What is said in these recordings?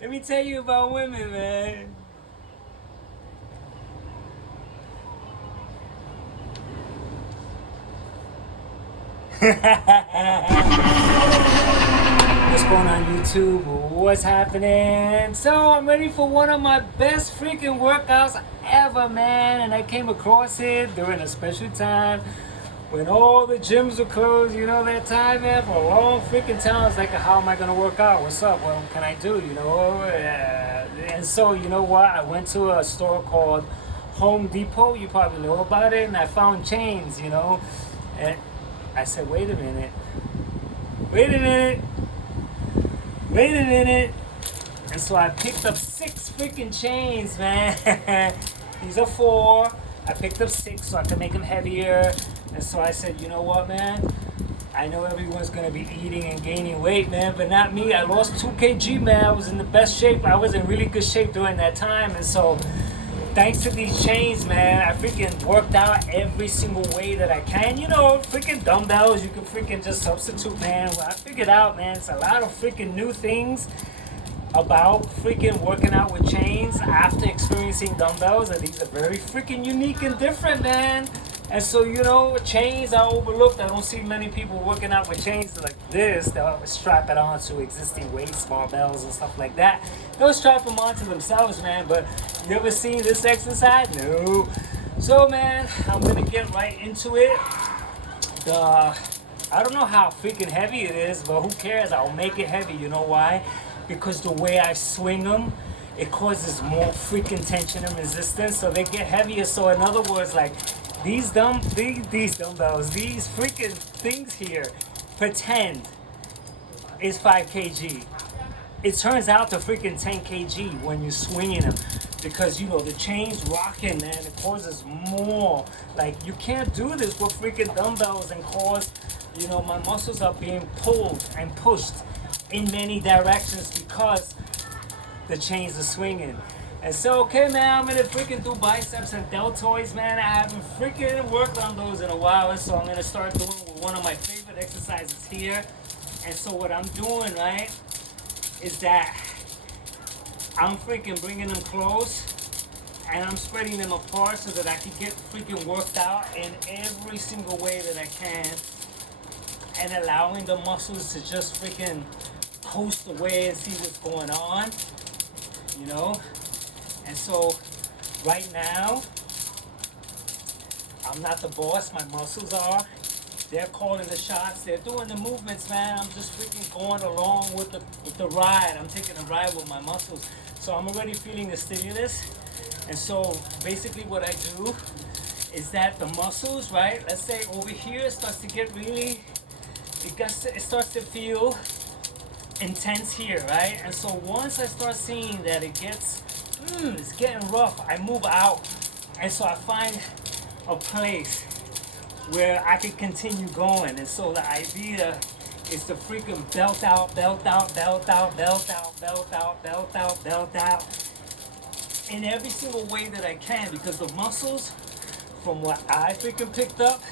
Let me tell you about women, man. What's going on, YouTube? What's happening? So I'm ready for one of my best freaking workouts ever, man. And I came across it during a special time when all the gyms were closed. You know that time, man, for a long freaking time. I was like, how am I gonna work out? What's up? What can I do? You know? And so, you know what? I went to a store called Home Depot. You probably know about it. And I found chains, you know. And I said, wait a minute. And so I picked up 6 freaking chains, man. These are 4. I picked up 6 so I could make them heavier. And so I said, you know what, man? I know everyone's going to be eating and gaining weight, man, but not me. I lost 2 kg, man. I was in the best shape. I was in really good shape during that time. And so thanks to these chains, man, I freaking worked out every single way that I can. You know, freaking dumbbells, you can freaking just substitute, man. Well, I figured out, man, it's a lot of freaking new things about freaking working out with chains after experiencing dumbbells, and these are very freaking unique and different, man. And so, you know, chains are overlooked. I don't see many people working out with chains like this. They'll strap it onto existing weights, barbells, and stuff like that. They'll strap them onto themselves, man. But you ever seen this exercise? No. So, man, I'm going to get right into it. I don't know how freaking heavy it is, but who cares? I'll make it heavy. You know why? Because the way I swing them, it causes more freaking tension and resistance. So they get heavier. So in other words, like, these dumbbells, these freaking things here, pretend is 5 kg. It turns out to freaking 10 kg when you're swinging them, because, you know, the chain's rocking, man. It causes more. Like, you can't do this with freaking dumbbells and cause, you know, my muscles are being pulled and pushed in many directions because the chains are swinging. And so, okay, man, I'm gonna freaking do biceps and deltoids, man. I haven't freaking worked on those in a while, and so I'm gonna start doing with one of my favorite exercises here. And so what I'm doing, right, is that I'm freaking bringing them close and I'm spreading them apart so that I can get freaking worked out in every single way that I can, and allowing the muscles to just freaking coast away and see what's going on, you know. And so right now, I'm not the boss, my muscles are. They're calling the shots, they're doing the movements, man. I'm just freaking going along with the ride. I'm taking a ride with my muscles. So I'm already feeling the stimulus. And so basically what I do is that the muscles, right, let's say over here, it starts to get really, it starts to feel intense here, right? And so once I start seeing that it gets, it's getting rough, I move out. And so I find a place where I can continue going. And so the idea is to freaking belt out in every single way that I can, because the muscles, from what I freaking picked up,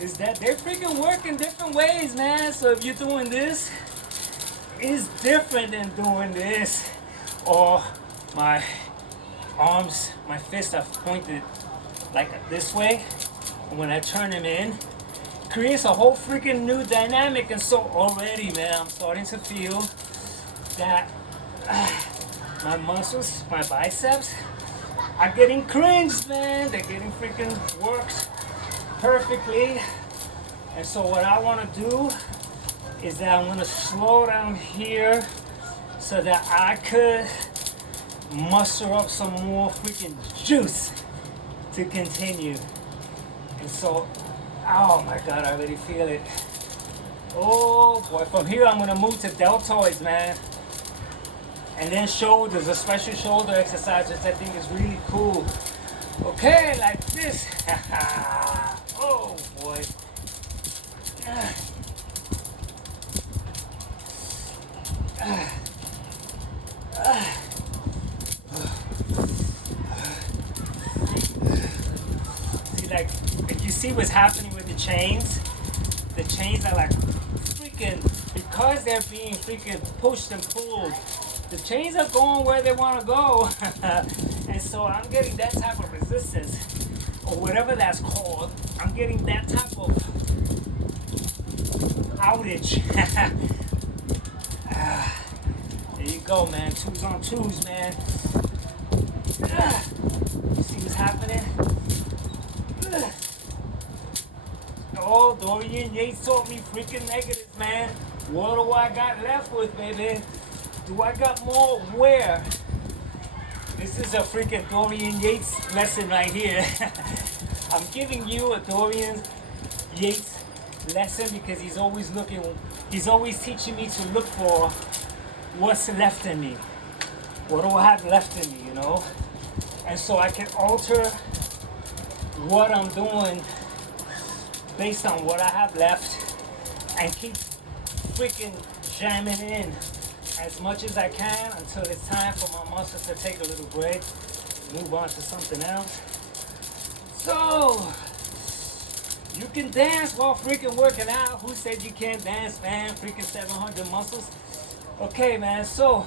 is that they're freaking working different ways, man. So if you're doing this, it's different than doing this, or my arms, my fists are pointed like this way, and when I turn them in, creates a whole freaking new dynamic. And so already, man, I'm starting to feel that my muscles, my biceps are getting cringed, man. They're getting freaking worked perfectly. And so what I want to do is that I'm going to slow down here so that I could muster up some more freaking juice to continue. And so, oh my God, I already feel it. Oh boy, from here I'm gonna move to deltoids, man. And then shoulders, a special shoulder exercise which I think is really cool. Okay, like this. Oh boy. See, like, if you see what's happening with the chains are like freaking because they're being freaking pushed and pulled, the chains are going where they want to go. And so I'm getting that type of resistance, or whatever that's called. I'm getting that type of outage. There you go, man. 2s on 2s, man. You see what's happening? Oh, Dorian Yates taught me freaking negatives, man. What do I got left with, baby? Do I got more? Where? This is a freaking Dorian Yates lesson right here. I'm giving you a Dorian Yates lesson because he's always teaching me to look for what's left in me. What do I have left in me, you know? And so I can alter what I'm doing based on what I have left and keep freaking jamming in as much as I can until it's time for my muscles to take a little break, move on to something else. So, you can dance while freaking working out. Who said you can't dance, man? Freaking 700 muscles. Okay, man, so.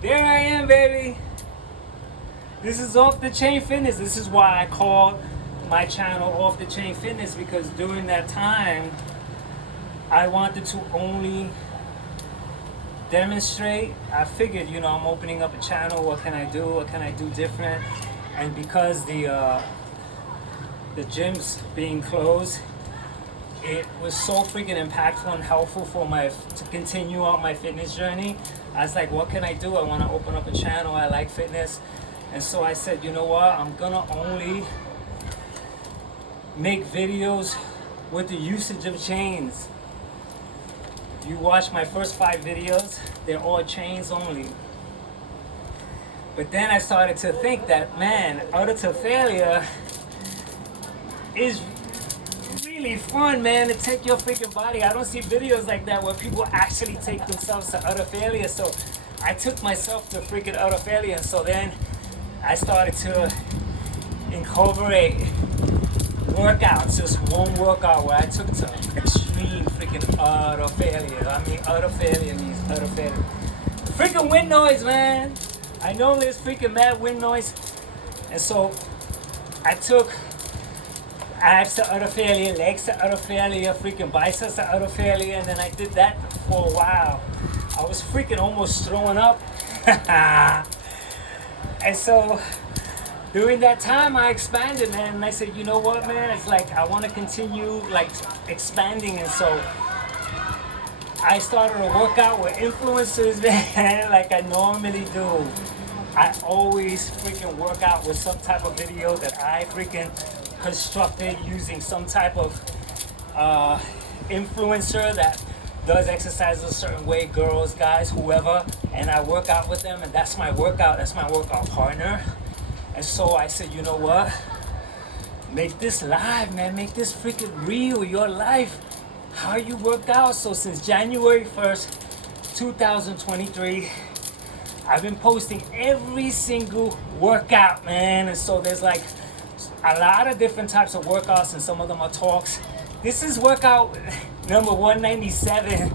There I am, baby. This is Off the Chain Fitness. This is why I called my channel Off the Chain Fitness, because during that time, I wanted to only demonstrate. I figured, you know, I'm opening up a channel. What can I do? What can I do different? And because the gyms being closed, it was so freaking impactful and helpful for to continue on my fitness journey. I was like, what can I do? I want to open up a channel. I like fitness. And so I said, you know what? I'm gonna only make videos with the usage of chains. If you watch my first 5 videos, they're all chains only. But then I started to think that, man, Utter to Failure is really fun, man, to take your freaking body. I don't see videos like that where people actually take themselves to utter failure. So I took myself to freaking utter failure. And so then I started to incorporate workouts, just one workout where I took to extreme freaking utter failure. I mean, utter failure means utter failure. Freaking wind noise, man. I know there's freaking mad wind noise. And so I took abs to utter failure, legs to utter failure, freaking biceps to utter failure, and then I did that for a while. I was freaking almost throwing up. And so during that time I expanded, man, and I said, you know what, man, it's like I want to continue like expanding. And so I started a workout with influencers, man, like I normally do. I always freaking work out with some type of video that I freaking constructed using some type of influencer that does exercise a certain way, girls, guys, whoever, and I work out with them, and that's my workout partner. And so I said, you know what, make this live, man, make this freaking real, your life, how you work out. So since January 1st, 2023, I've been posting every single workout, man. And so there's like a lot of different types of workouts, and some of them are talks. This is workout number 197,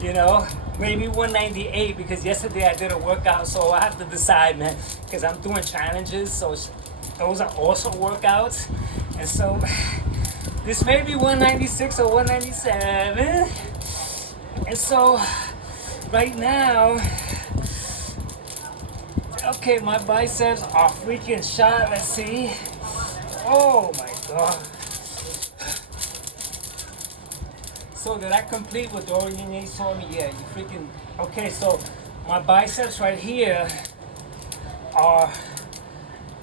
you know, maybe 198, because yesterday I did a workout, so I have to decide, man, because I'm doing challenges, so those are also workouts. And so this may be 196 or 197. And so right now, okay, my biceps are freaking shot. Let's see. Oh my god. So did I complete what Dorian Yates told me? Yeah, you freaking... Okay, so my biceps right here are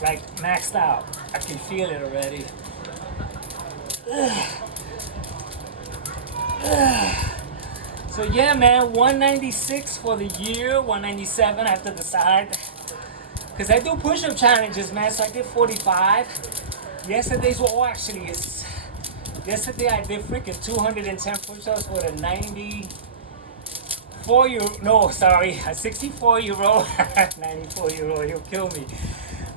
like maxed out. I can feel it already. So yeah, man, 196 for the year, 197 I have to decide. Because I do push-up challenges, man, so I did 45. Yesterday's were all actually... Yesterday I did freaking 210 push-ups with a 94-year-old, no, sorry, a 64-year-old, 94-year-old, he'll kill me.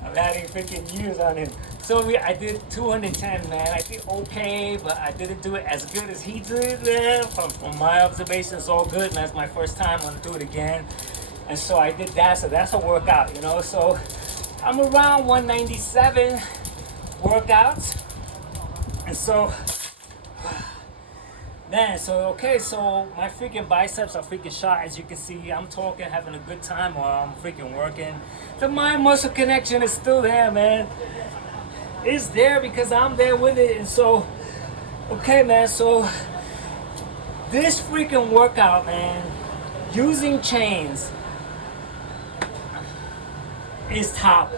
A adding freaking years on him. So I did 210, man. I did okay, but I didn't do it as good as he did, man. From my observation, it's all good, man. It's my first time. I'm gonna do it again. And so I did that, so that's a workout, you know. So I'm around 197 workouts. And so, man, so my freaking biceps are freaking shot, as you can see. I'm talking, having a good time while I'm freaking working. The mind-muscle connection is still there, man. It's there because I'm there with it. And so, okay, man, so this freaking workout, man, using chains is top.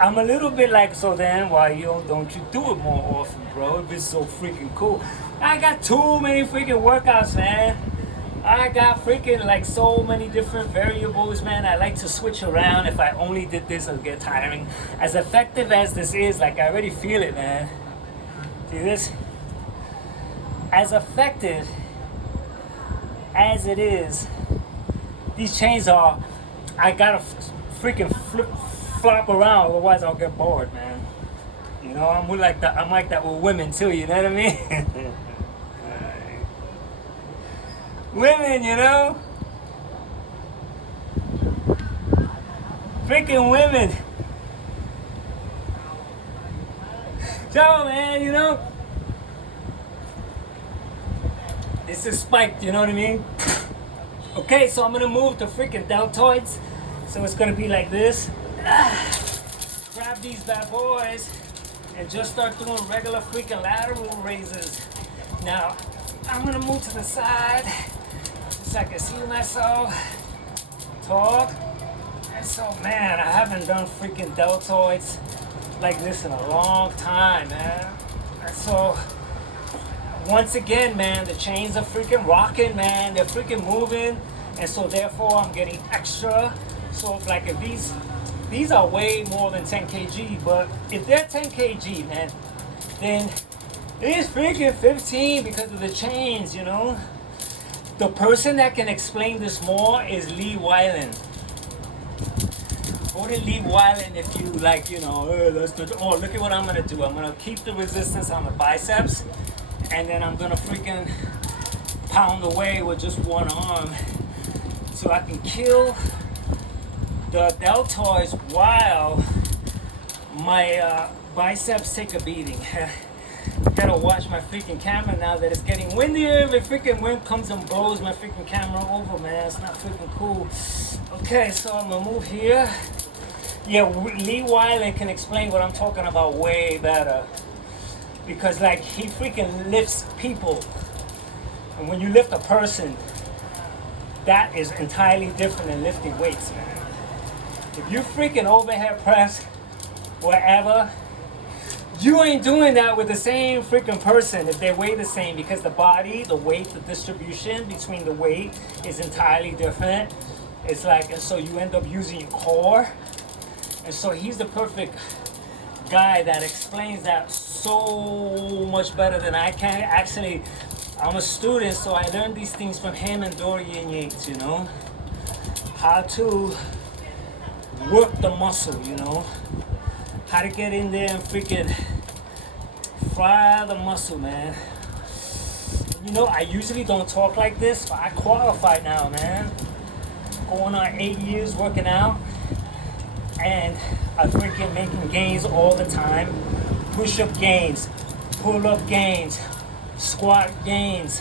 I'm a little bit like, so then why don't you do it more often, bro? If it's so freaking cool. I got too many freaking workouts, man. I got freaking like so many different variables, man. I like to switch around. If I only did this, it'll get tiring. As effective as this is, like I already feel it, man. See this? As effective as it is, these chains are, I gotta freaking flop around, otherwise I'll get bored, man. You know, I'm like that with women too, you know what I mean? Women, you know? Freaking women. So, man, you know? This is spiked, you know what I mean? Okay, so I'm gonna move to freaking deltoids. So it's gonna be like this. Grab these bad boys and just start doing regular freaking lateral raises. Now, I'm gonna move to the side so I can see myself, talk. And so, man, I haven't done freaking deltoids like this in a long time, man. And so, once again, man, the chains are freaking rocking, man. They're freaking moving. And so, therefore, I'm getting extra. So, like, if these are way more than 10 kg, but if they're 10 kg, man, then it's freaking 15 because of the chains, you know? The person that can explain this more is Weiland. Go to Weiland if you like, you know, oh, look at what I'm gonna do. I'm gonna keep the resistance on the biceps, and then I'm gonna freaking pound away with just one arm so I can kill the deltoids while my biceps take a beating. Gotta watch my freaking camera now that it's getting windier. If the freaking wind comes and blows my freaking camera over, man, it's not freaking cool. Okay, so I'm gonna move here. Yeah, Weiland can explain what I'm talking about way better, because like he freaking lifts people, and when you lift a person, that is entirely different than lifting weights, man. If you freaking overhead press wherever, you ain't doing that with the same freaking person if they weigh the same, because the body, the weight, the distribution between the weight is entirely different. It's like, and so you end up using your core. And so he's the perfect guy that explains that so much better than I can. Actually, I'm a student, so I learned these things from him and Dorian Yates, you know? How to work the muscle, you know? How to get in there and freaking fry the muscle, man. You know, I usually don't talk like this, but I qualify now, man. Going on 8 years working out, and I'm freaking making gains all the time. Push-up gains, pull-up gains, squat gains,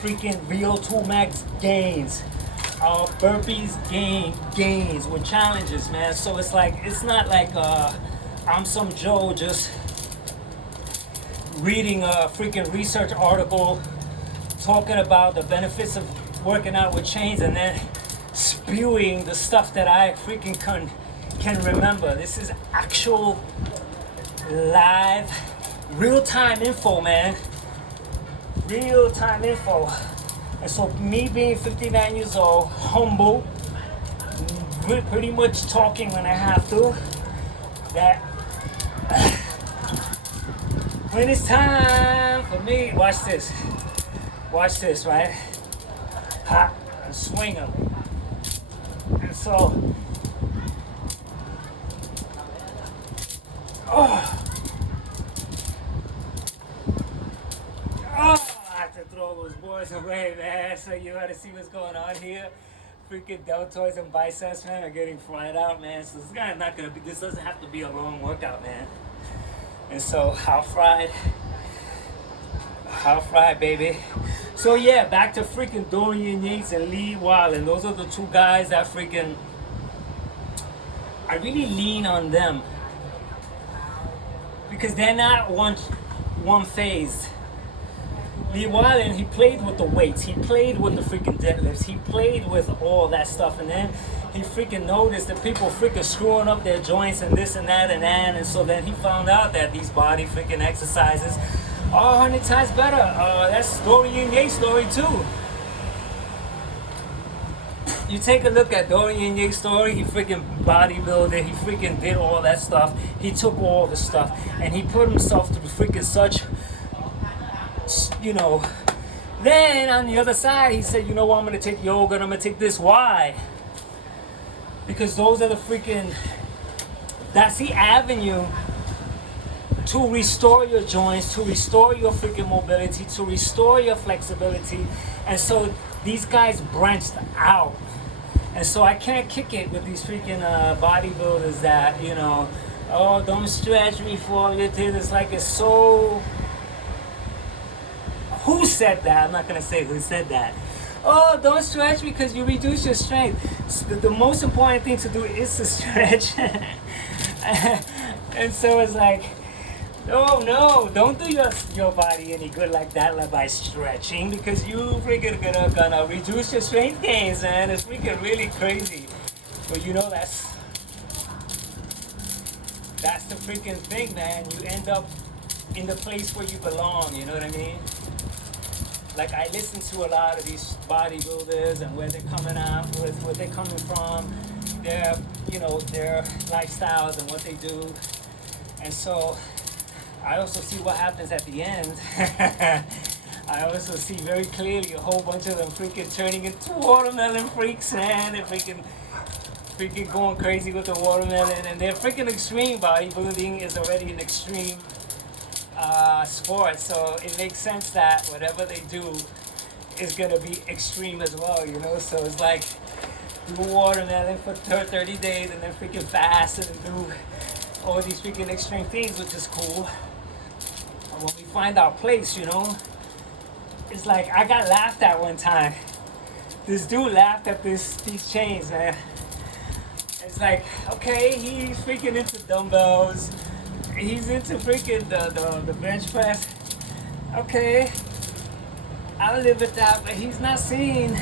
freaking VO2 max gains, burpees gains with challenges, man. So it's like, it's not like I'm some Joe just reading a freaking research article talking about the benefits of working out with chains and then spewing the stuff that I freaking can remember. This is actual live real-time info, man. Real-time info. And so me being 59 years old, humble, pretty much talking when I have to, that when it's time for me, watch this, right? Hop and swing them. And so Oh, I have to throw those boys away, man. So you gotta see what's going on here. Freaking deltoids and biceps, man, are getting fried out, man. So this guy's not gonna be. This doesn't have to be a long workout, man. And so how fried, baby. So yeah, back to freaking Dorian Yates and Weiland. Those are the two guys that freaking I really lean on them because they're not one phased. Weiland, he played with the weights, he played with the freaking deadlifts, he played with all that stuff, and then he freaking noticed that people freaking screwing up their joints and this and that and that, and so then he found out that these body freaking exercises are 100 times better. That's Dorian Yates' story too. You take a look at Dorian Yates' story, he freaking bodybuilder, he freaking did all that stuff, he took all the stuff, and he put himself through freaking such, you know, then on the other side, he said, you know what, I'm going to take yoga and I'm going to take this. Why? Because those are the freaking, that's the avenue to restore your joints, to restore your freaking mobility, to restore your flexibility. And so these guys branched out. And so I can't kick it with these freaking bodybuilders that, you know, oh, don't stretch before you do this. Like, it's so... Who said that? I'm not going to say who said that. Oh, don't stretch because you reduce your strength. So the most important thing to do is to stretch. And so it's like, no, don't do your body any good like that, like by stretching, because you freaking gonna reduce your strength gains, man. It's freaking really crazy. But you know, that's the freaking thing, man. You end up in the place where you belong, you know what I mean? Like, I listen to a lot of these bodybuilders and where they're coming out, where they're coming from, their lifestyles and what they do. And so I also see what happens at the end. I also see very clearly a whole bunch of them freaking turning into watermelon freaks, man. They're freaking going crazy with the watermelon, and they're freaking extreme. Bodybuilding is already an extreme sport, so it makes sense that whatever they do is gonna be extreme as well, you know. So it's like, do watermelon for 30 days and then freaking fast and then do all these freaking extreme things, which is cool. And when we find our place, you know, it's like, I got laughed at one time. This dude laughed at these chains, man. It's like, okay, he's freaking into dumbbells. He's into freaking the bench press. Okay, I'll live with that, but he's not seeing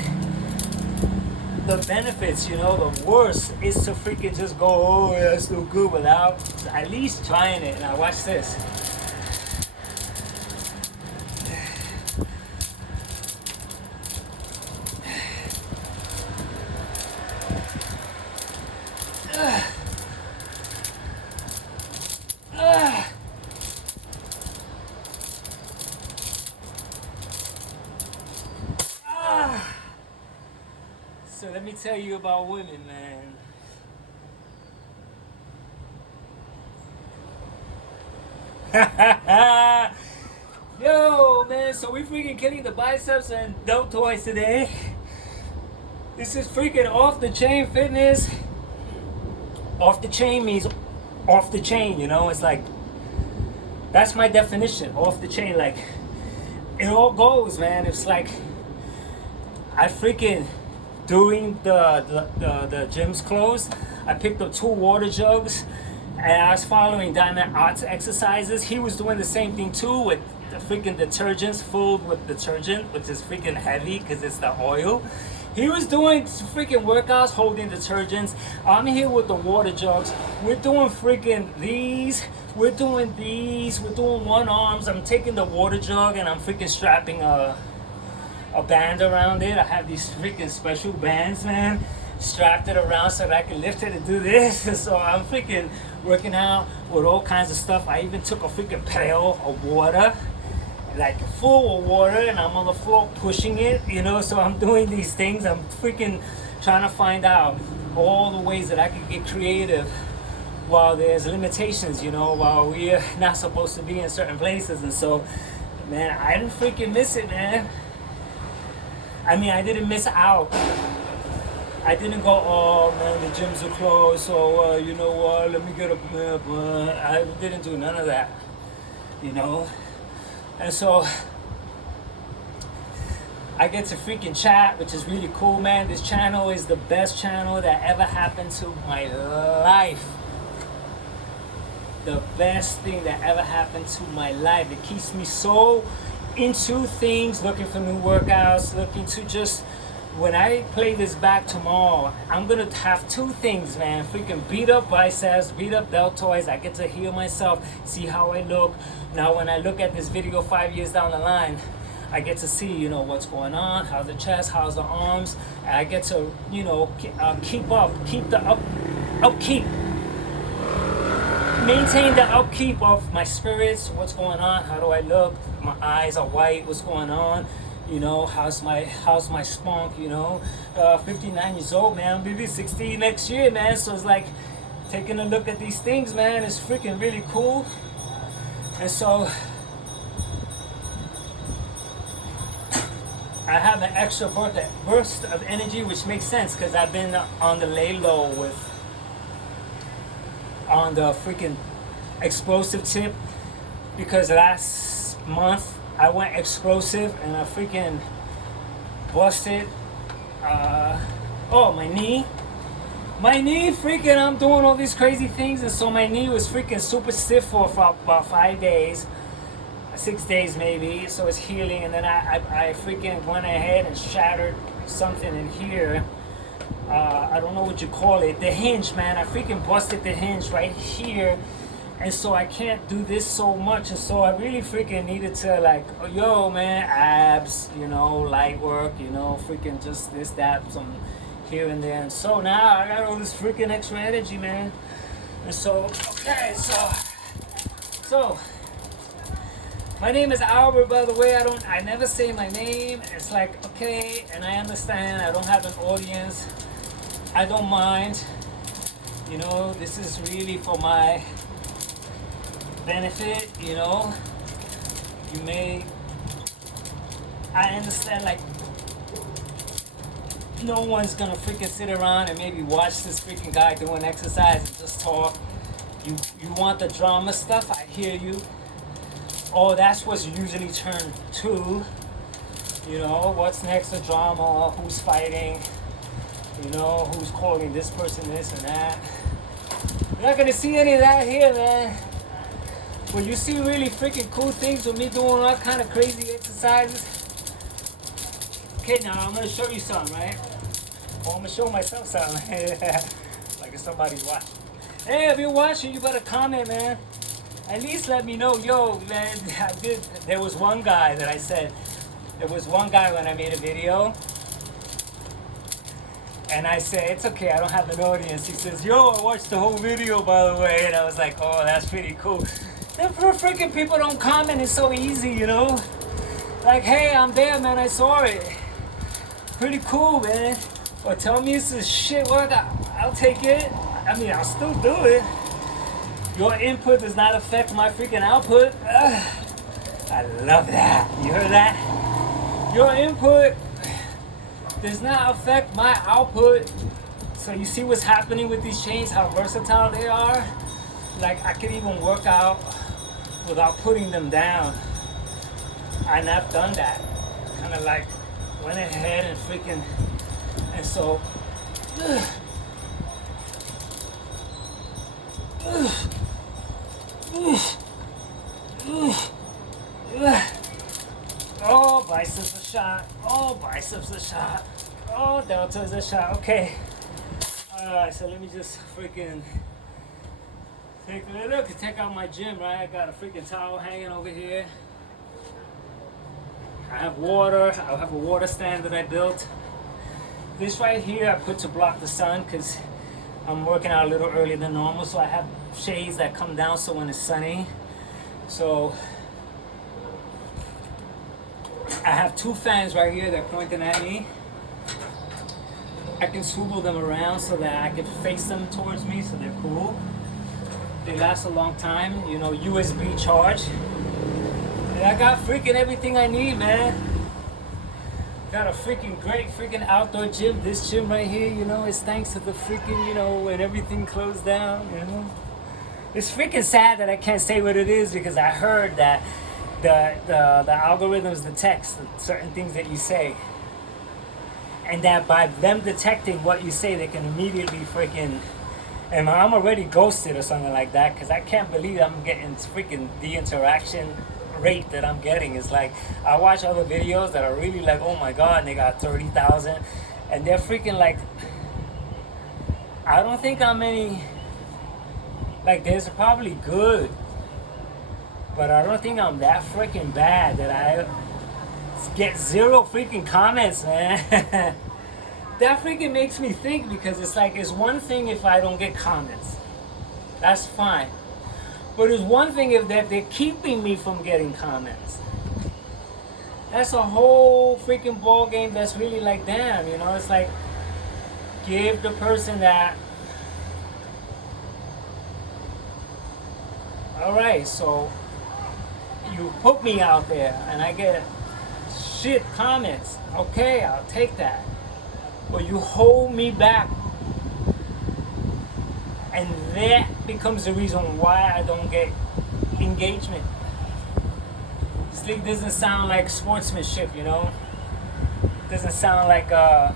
the benefits, you know. The worst is to freaking just go, oh yeah, it's so good, without at least trying it. Now watch this. So let me tell you about women, man. Yo, man, so we freaking killing the biceps and deltoids today. This is freaking off the chain fitness. Off the chain means off the chain, you know. It's like, that's my definition, off the chain. Like, it all goes, man. It's like, I freaking, during the gym's closed, I picked up 2 water jugs and I was following Diamond Arts exercises. He was doing the same thing too, with the freaking detergents filled with detergent, which is freaking heavy because it's the oil. He was doing freaking workouts holding detergents. I'm here with the water jugs. We're doing freaking these. We're doing these. We're doing one arms. I'm taking the water jug and I'm freaking strapping a band around it. I have these freaking special bands, man, strapped it around so that I can lift it and do this. So I'm freaking working out with all kinds of stuff. I even took a freaking pail of water, like full of water, and I'm on the floor pushing it, you know. So I'm doing these things. I'm freaking trying to find out all the ways that I can get creative while there's limitations, you know, while we're not supposed to be in certain places. And so, man, I didn't freaking miss it, man. I mean, I didn't miss out. I didn't go, oh man, the gyms are closed, so you know what, let me get up. I didn't do none of that, you know. And so I get to freaking chat, which is really cool, man. This channel is the best channel that ever happened to my life. The best thing that ever happened to my life. It keeps me so into things, looking for new workouts, looking to just, when I play this back tomorrow, I'm gonna have two things, man. Freaking beat up biceps, beat up deltoids. I get to heal myself, see how I look. Now when I look at this video 5 years down the line, I get to see, you know, what's going on, how's the chest, how's the arms, and I get to, you know, keep the upkeep. Maintain the upkeep of my spirits. What's going on? How do I look? My eyes are white. What's going on? You know, how's my spunk? You know, 59 years old, man. I'm gonna be 60 next year, man. So it's like taking a look at these things, man. It's freaking really cool. And so I have an extra burst of energy, which makes sense because I've been on the lay low on the freaking explosive tip, because last month I went explosive and I freaking busted my knee freaking, I'm doing all these crazy things, and so my knee was freaking super stiff for about 5 days, 6 days maybe, so it's healing. And then I freaking went ahead and shattered something in here. I don't know what you call it, the hinge, man. I freaking busted the hinge right here, and so I can't do this so much. And so I really freaking needed to, like, yo, man, abs, you know, light work, you know, freaking just this, that, some here and there. And so now I got all this freaking extra energy, man. And so, okay, so my name is Albert, by the way. I never say my name. It's like, okay, and I understand I don't have an audience. I don't mind. You know, this is really for my benefit, you know. I understand, like, no one's gonna freaking sit around and maybe watch this freaking guy doing exercise and just talk. You want the drama stuff, I hear you. Oh, that's what's usually turned to. You know, what's next? The drama, who's fighting, you know, who's calling this person this and that. You're not gonna see any of that here, man. But you see really freaking cool things with me doing all kind of crazy exercises. Okay, now I'm gonna show you something, right? Or I'm gonna show myself something. Like if somebody's watching. Hey, if you're watching, you better comment, man. At least let me know, yo, man, there was one guy that I said, there was one guy when I made a video, and I said, it's okay, I don't have an audience. He says, yo, I watched the whole video, by the way, and I was like, oh, that's pretty cool. Then for freaking people don't comment, it's so easy, you know? Like, hey, I'm there, man, I saw it. Pretty cool, man. Or tell me it's a shit work, I'll take it. I mean, I'll still do it. Your input does not affect my freaking output. I love that. You heard that? Your input does not affect my output. So you see what's happening with these chains, how versatile they are? Like, I can even work out without putting them down. And I've done that. Kind of like went ahead and freaking, and so oh, biceps a shot. Oh, biceps a shot. Oh, deltoids a shot. Okay. Alright, so let me just freaking take a look. Check out my gym, right? I got a freaking towel hanging over here. I have water. I have a water stand that I built. This right here I put to block the sun because I'm working out a little earlier than normal, so I have shades that come down so when it's sunny. So I have two fans right here that are pointing at me. I can swivel them around so that I can face them towards me, so they're cool. They last a long time, you know, USB charge. And I got freaking everything I need, man. Got a freaking great freaking outdoor gym. This gym right here, you know, it's thanks to the freaking, you know, when everything closed down, you know. It's freaking sad that I can't say what it is because I heard that the algorithms detect certain things that you say. And that by them detecting what you say, they can immediately freaking, and I'm already ghosted or something like that because I can't believe I'm getting freaking the interaction rate that I'm getting. Is like I watch other videos that are really like, oh my god, and they got 30,000, and they're freaking like, I don't think I'm any, like there's probably good, but I don't think I'm that freaking bad that I get zero freaking comments, man. That freaking makes me think because it's like, it's one thing if I don't get comments, that's fine. But it's one thing if they're keeping me from getting comments. That's a whole freaking ball game. That's really like, damn, you know, it's like, give the person that. All right, so you put me out there and I get shit comments. Okay, I'll take that. But you hold me back. And that becomes the reason why I don't get engagement. This league doesn't sound like sportsmanship, you know? It doesn't sound like a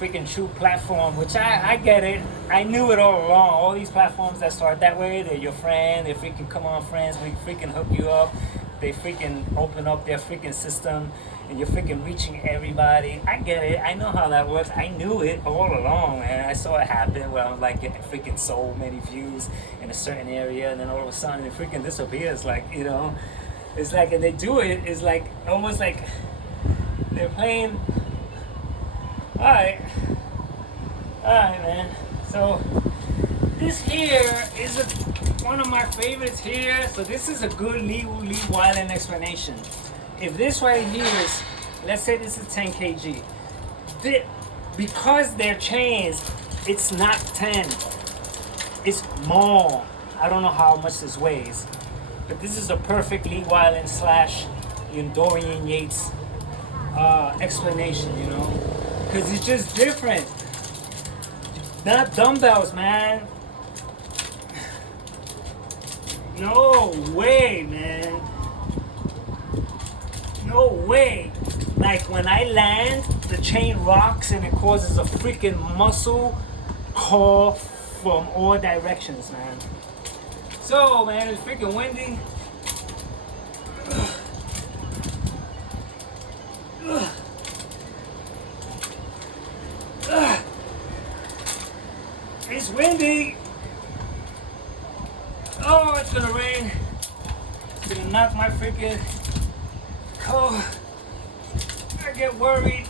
freaking true platform, which I get it. I knew it all along. All these platforms that start that way, they're your friend, they freaking come on friends, we freaking hook you up. They freaking open up their freaking system and you're freaking reaching everybody. I get it. I know how that works. I knew it all along, man. I saw it happen where I'm like getting freaking so many views in a certain area and then all of a sudden it freaking disappears. Like, you know, it's like, and they do it, it's like almost like they're playing. Alright, man. So this here is one of my favorites here. So this is a good Lee Weiland explanation. If this right here is, let's say this is 10 kg, because they're chains, it's not 10, it's more. I don't know how much this weighs, but this is a perfect Lee Weiland / Dorian Yates explanation, you know, because it's just different. Not dumbbells, man. No way, man. No way. Like when I land, the chain rocks and it causes a freaking muscle call from all directions, man. So, man, it's freaking windy. It's windy. Oh, it's gonna rain. It's gonna knock my freaking coat. I get worried.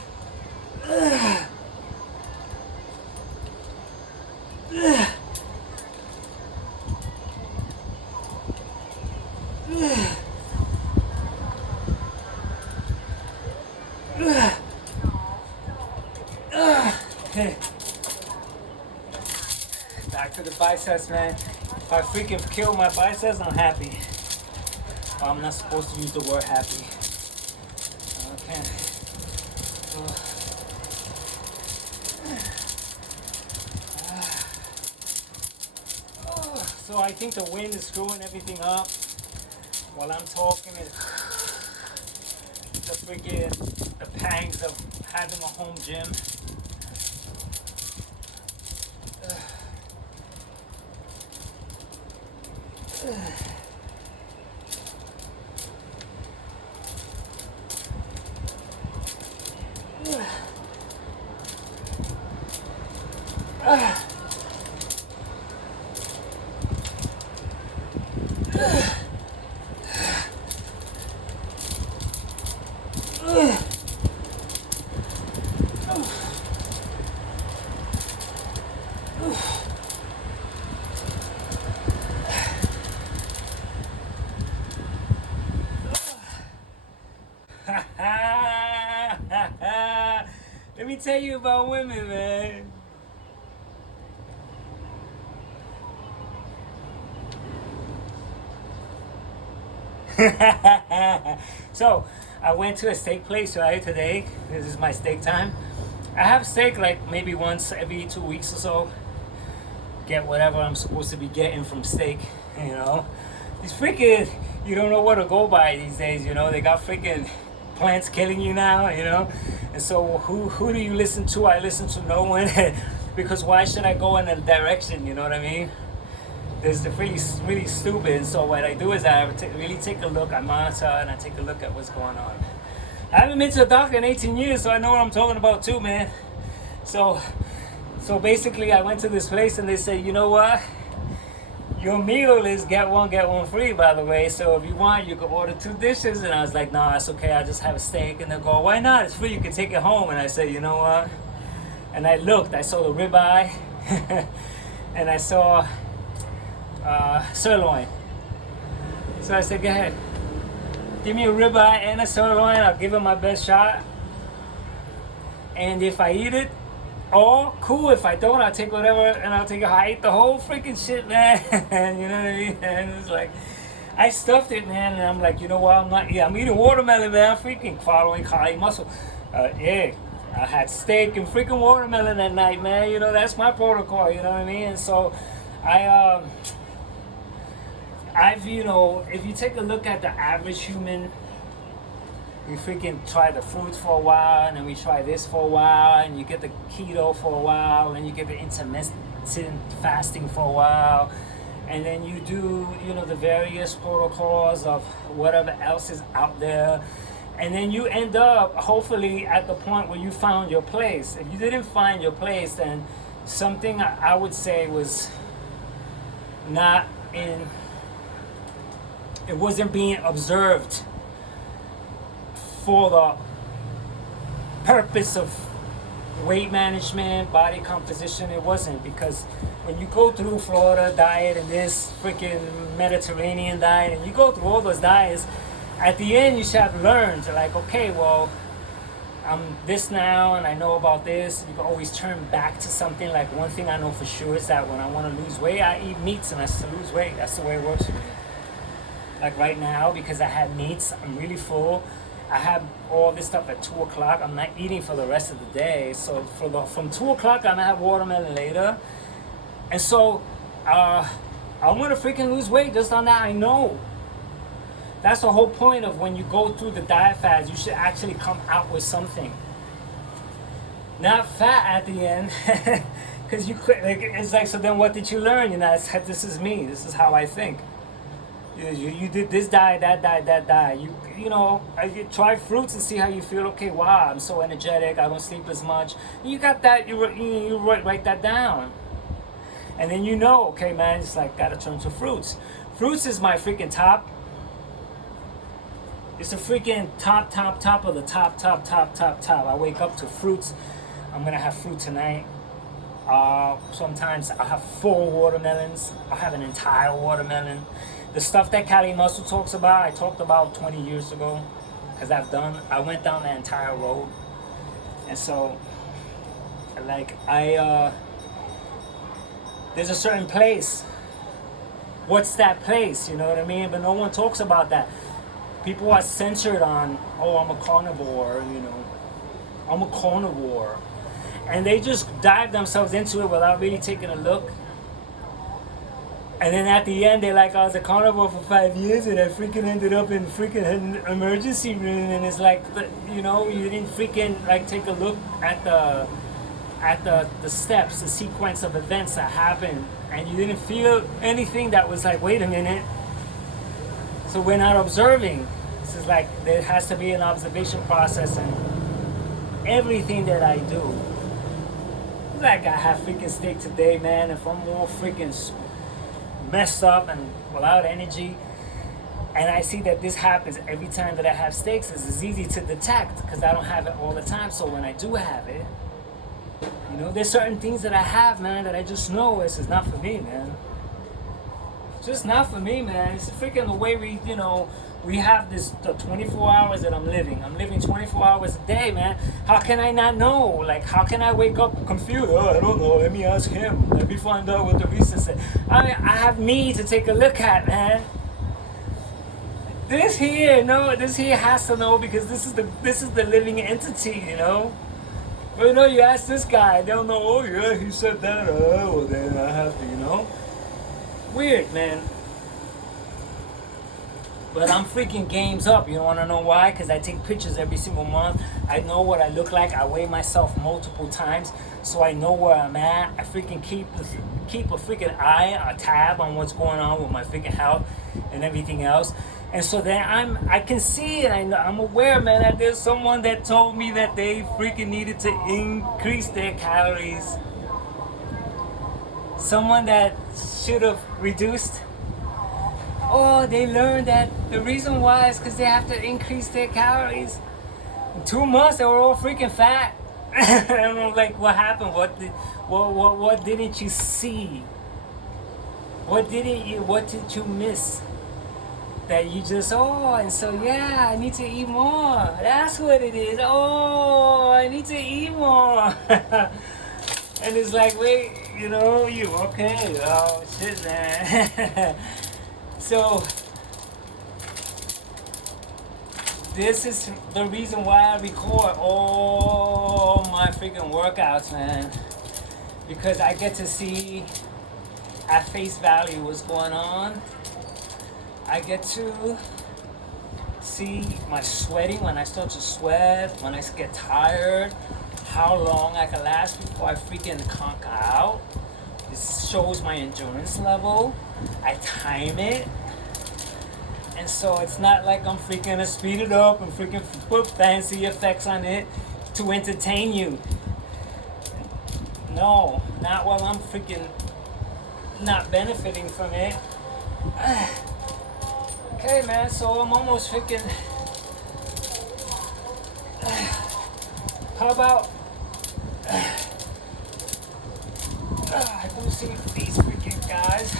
Back to the biceps, man. If I freaking kill my biceps, I'm happy. Well, I'm not supposed to use the word happy. Okay. So I think the wind is screwing everything up while I'm talking. The pangs of having a home gym. Let me tell you about women, man. So I went to a steak place right today. This is my steak time. I have steak like maybe once every 2 weeks or so. Get whatever I'm supposed to be getting from steak, you know. These freaking, you don't know what to go by these days, you know. They got freaking plants killing you now, you know. And so who do you listen to? I listen to no one. Because why should I go in a direction, you know what I mean? This is really stupid. And so what I do is I really take a look, I monitor and I take a look at what's going on. I haven't been to a doctor in 18 years, so I know what I'm talking about too, man. So basically I went to this place and they said, you know what? Your meal is get one free, by the way. So if you want, you can order 2 dishes. And I was like, nah, it's okay. I'll just have a steak. And they'll go, why not? It's free. You can take it home. And I said, you know what? And I looked. I saw the ribeye. And I saw sirloin. So I said, go ahead. Give me a ribeye and a sirloin. I'll give it my best shot. And if I eat it, oh, cool. If I don't, I'll take whatever, and I'll take it. I ate the whole freaking shit, man. You know what I mean? And it's like, I stuffed it, man. And I'm like, you know what? I'm eating watermelon, man. I'm freaking following Kali muscle. Yeah, I had steak and freaking watermelon that night, man. You know, that's my protocol. You know what I mean? And so, I've, you know, if you take a look at the average human. We freaking try the fruits for a while, and then we try this for a while, and you get the keto for a while, and you get the intermittent fasting for a while, and then you do, you know, the various protocols of whatever else is out there, and then you end up hopefully at the point where you found your place. If you didn't find your place, then something I would say was not in, it wasn't being observed for the purpose of weight management, body composition. It wasn't, because when you go through Florida diet and this freaking Mediterranean diet, and you go through all those diets, at the end you should have learned, like, okay, well, I'm this now and I know about this. You can always turn back to something. Like, one thing I know for sure is that when I want to lose weight, I eat meats and I still lose weight. That's the way it works for me. Like right now, because I had meats, I'm really full. I have all this stuff at 2 o'clock. I'm not eating for the rest of the day. So from 2 o'clock, I'm gonna have watermelon later. And so I'm gonna freaking lose weight just on that. I know. That's the whole point of when you go through the diet fads. You should actually come out with something. Not fat at the end. Because you quit. Like, it's like, so then what did you learn? You know, this is me. This is how I think. You did this diet, that diet, that diet. You know, you try fruits and see how you feel. Okay, wow, I'm so energetic. I don't sleep as much. You got that. You write that down, and then you know, okay, man, it's like gotta turn to fruits. Fruits is my freaking top. It's the freaking top of the top. I wake up to fruits. I'm gonna have fruit tonight. Sometimes I'll have 4 watermelons. I'll have an entire watermelon. The stuff that Kali Muscle talks about, I talked about 20 years ago, because I went down the entire road. And so, like, there's a certain place. What's that place, you know what I mean? But no one talks about that. People are censored on, oh, I'm a carnivore, you know, I'm a carnivore. And they just dive themselves into it without really taking a look. And then at the end, they're like, I was a carnivore for 5 years and I freaking ended up in freaking emergency room. And it's like, you know, you didn't freaking like take a look at the steps, the sequence of events that happened. And you didn't feel anything that was like, wait a minute. So we're not observing. This is like, there has to be an observation process in everything that I do. Like, I have freaking steak today, man. If I'm more freaking messed up and without energy, and I see that this happens every time that I have steaks, it's easy to detect because I don't have it all the time. So when I do have it, you know, there's certain things that I have, man, that I just know this is not for me, man. It's just not for me, man. It's freaking the way we, you know, we have the 24 hours that I'm living. I'm living 24 hours a day, man. How can I not know? Like, how can I wake up confused? Oh, I don't know. Let me ask him. Let me find out what the research said. I have me to take a look at, man. This here, no, this here has to know because this is the living entity, you know. But you know, you ask this guy, they'll know. Oh yeah, he said that. Oh, well then I have to, you know. Weird, man. But I'm freaking games up. You want to know why? Because I take pictures every single month. I know what I look like. I weigh myself multiple times, so I know where I'm at. I freaking keep a freaking eye, a tab on what's going on with my freaking health and everything else. And so then I can see it. I'm aware, man, that there's someone that told me that they freaking needed to increase their calories. Someone that should have reduced. Oh, they learned that the reason why is because they have to increase their calories. In 2 months, they were all freaking fat. And I'm like, what happened? What didn't you see? What did you miss? That you just, and so yeah, I need to eat more. That's what it is. Oh, I need to eat more. And it's like, wait, you know, you okay? Oh, shit, man. So, this is the reason why I record all my freaking workouts, man. Because I get to see at face value what's going on. I get to see my sweating when I start to sweat, when I get tired, how long I can last before I freaking conk out. This shows my endurance level. I time it. And so it's not like I'm freaking gonna speed it up and freaking put fancy effects on it to entertain you. No, not while I'm freaking not benefiting from it. Okay, man, so I'm almost freaking. How about. I don't see these freaking guys.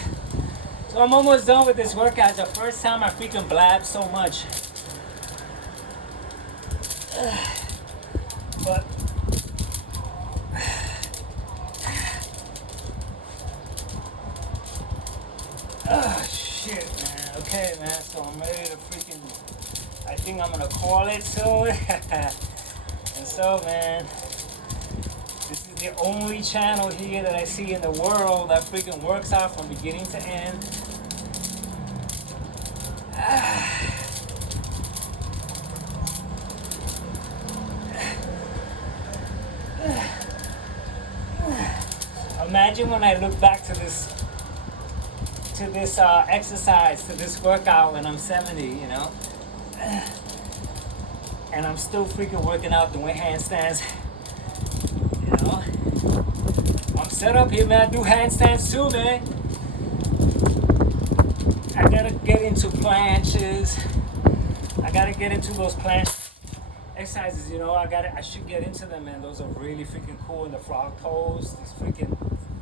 So I'm almost done with this workout. It's the first time I freaking blabbed so much. But. Oh, shit, man. Okay, man, so I'm ready to freaking. I think I'm gonna call it soon. And so, man. This is the only channel here that I see in the world that freaking works out from beginning to end. Imagine when I look back to this exercise, to this workout when I'm 70, you know, and I'm still freaking working out doing handstands. I'm set up here, man. I do handstands too, man. I gotta get into planches. I gotta get into those planche exercises, you know. I should get into them, man. Those are really freaking cool. And the frog pose,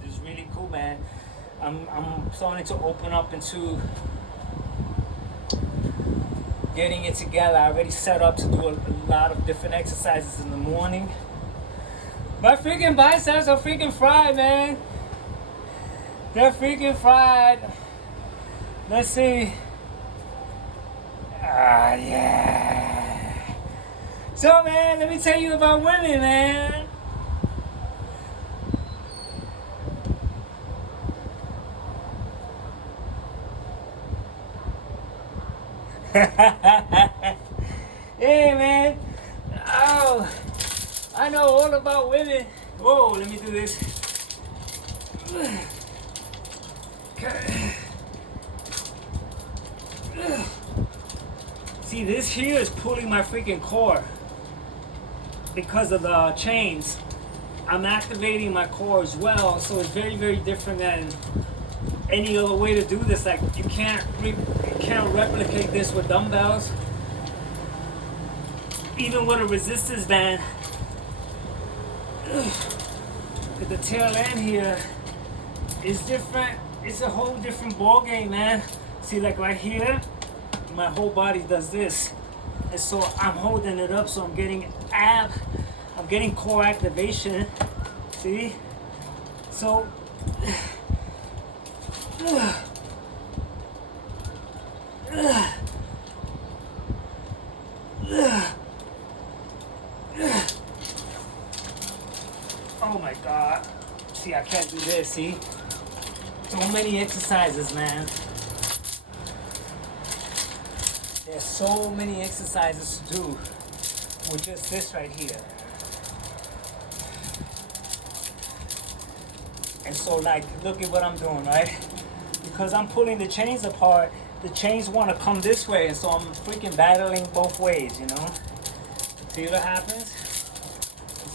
is really cool, man. I'm starting to open up into getting it together. I already set up to do a lot of different exercises in the morning. My freaking biceps are freaking fried, man. They're freaking fried. Let's see. Yeah. So, man, let me tell you about women, man. Hey, man. Oh. I know all about women. Whoa, let me do this. Okay. See, this here is pulling my freaking core because of the chains. I'm activating my core as well, so it's very, very different than any other way to do this. Like, you can't replicate this with dumbbells. Even with a resistance band. But the tail end here is different. It's a whole different ball game, man. See, like right here, my whole body does this, and so I'm holding it up. So I'm getting core activation. See, so Oh my God. See, I can't do this, see? So many exercises, man. There's so many exercises to do with just this right here. And so, like, look at what I'm doing, right? Because I'm pulling the chains apart, the chains want to come this way, and so I'm freaking battling both ways, you know? See what happens?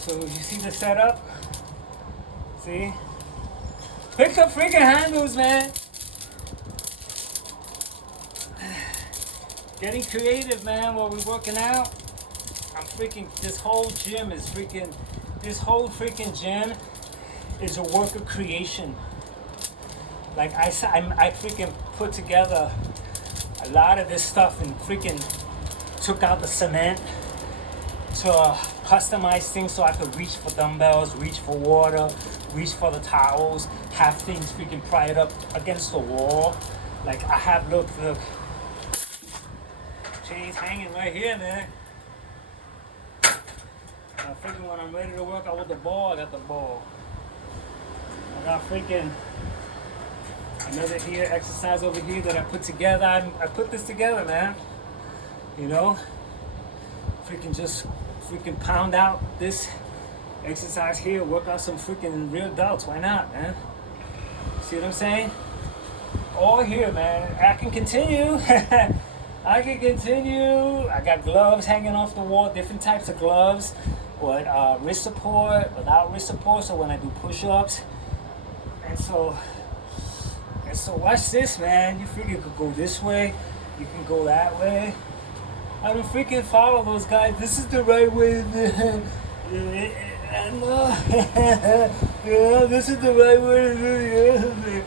So you see the setup? See? Pick up freaking handles, man. Getting creative, man, while we're working out. I'm freaking, this whole gym is freaking, this whole freaking gym is a work of creation. Like I freaking put together a lot of this stuff and freaking took out the cement to customize things so I could reach for dumbbells, reach for water, reach for the towels, have things freaking pried up against the wall. Like I have, look, chains hanging right here, man. I freaking, when I'm ready to work out with the ball, I got the ball. I got freaking another here exercise over here that I put together. I put this together, man. You know, freaking just freaking pound out this exercise here, work out some freaking real delts. Why not, man? See what I'm saying? All here, man. I can continue. I can continue. I got gloves hanging off the wall, different types of gloves with wrist support, without wrist support, so when I do push-ups. And so watch this, man. You freaking could go this way, you can go that way. I don't freaking follow those guys. This is the right way. And yeah, this is the right way.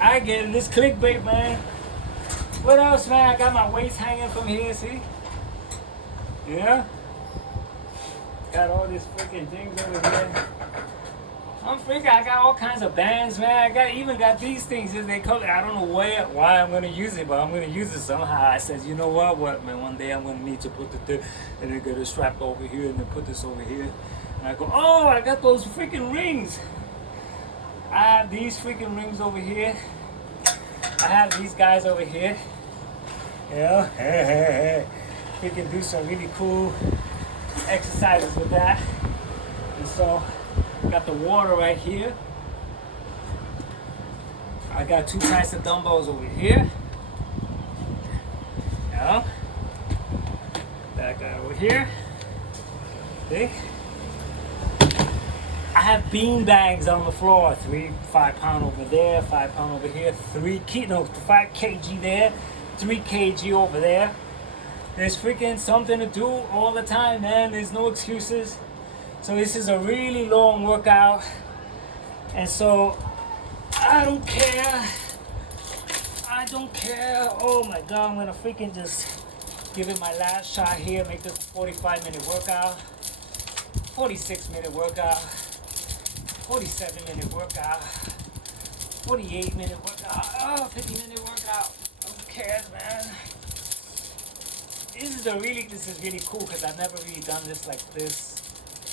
I get it. This clickbait, man. What else, man? I got my weights hanging from here, see? Yeah? Got all these freaking things over here. I'm freaking, I got all kinds of bands, man. I even got these things, as they call it. I don't know why I'm gonna use it, but I'm gonna use it somehow. I said, you know what, man, one day I'm gonna need to put the thing, and then get it strapped over here, and then put this over here. And I go, oh, I got those freaking rings. I have these freaking rings over here. I have these guys over here. You know, we can do some really cool exercises with that. And so, got the water right here. I got two types of dumbbells over here. You know, that guy over here. See? I have bean bags on the floor. 5 pound over there, 5 pound over here, 5 kg there, 3 kg over there. There's freaking something to do all the time, man. There's no excuses. So this is a really long workout. And so I don't care. Oh my God, I'm gonna freaking just give it my last shot here. Make this a 45-minute workout, 46-minute workout, 47-minute workout, 48-minute workout, 50-minute workout. Who cares, man? This is really cool because I've never really done this like this,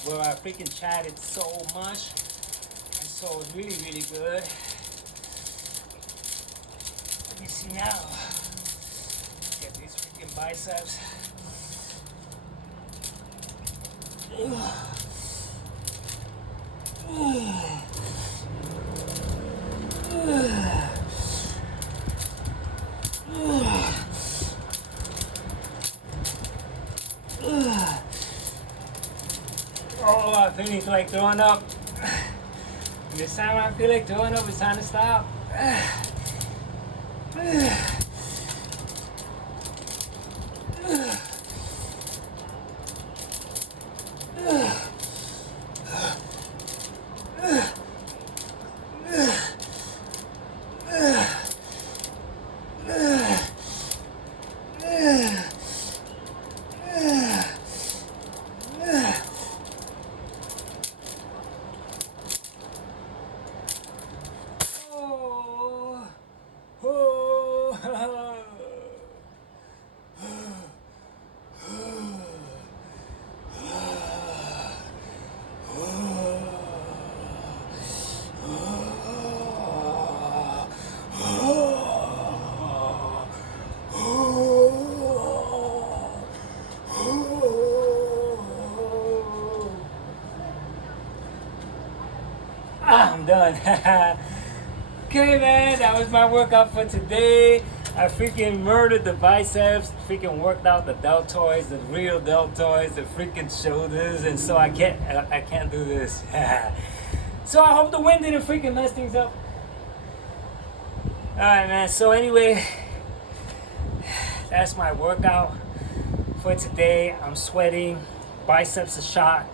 where I freaking chatted so much, and so it's really, really good. Let me see now. Get these freaking biceps. Oh, I feel like throwing up. This time I feel like throwing up, it's time to stop. I'm done. Okay, man, that was my workout for today. I freaking murdered the biceps, freaking worked out the deltoids, the real deltoids, the freaking shoulders, and so I can't do this. So I hope the wind didn't freaking mess things up. Alright, man, so anyway, that's my workout for today. I'm sweating, biceps a shot,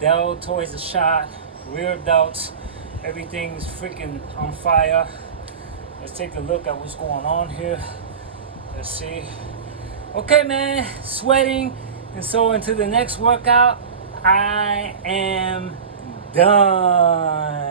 deltoids a shot, rear delts, everything's freaking on fire. Let's take a look at what's going on here. Let's see. Okay, man, sweating. And so until the next workout, I am done.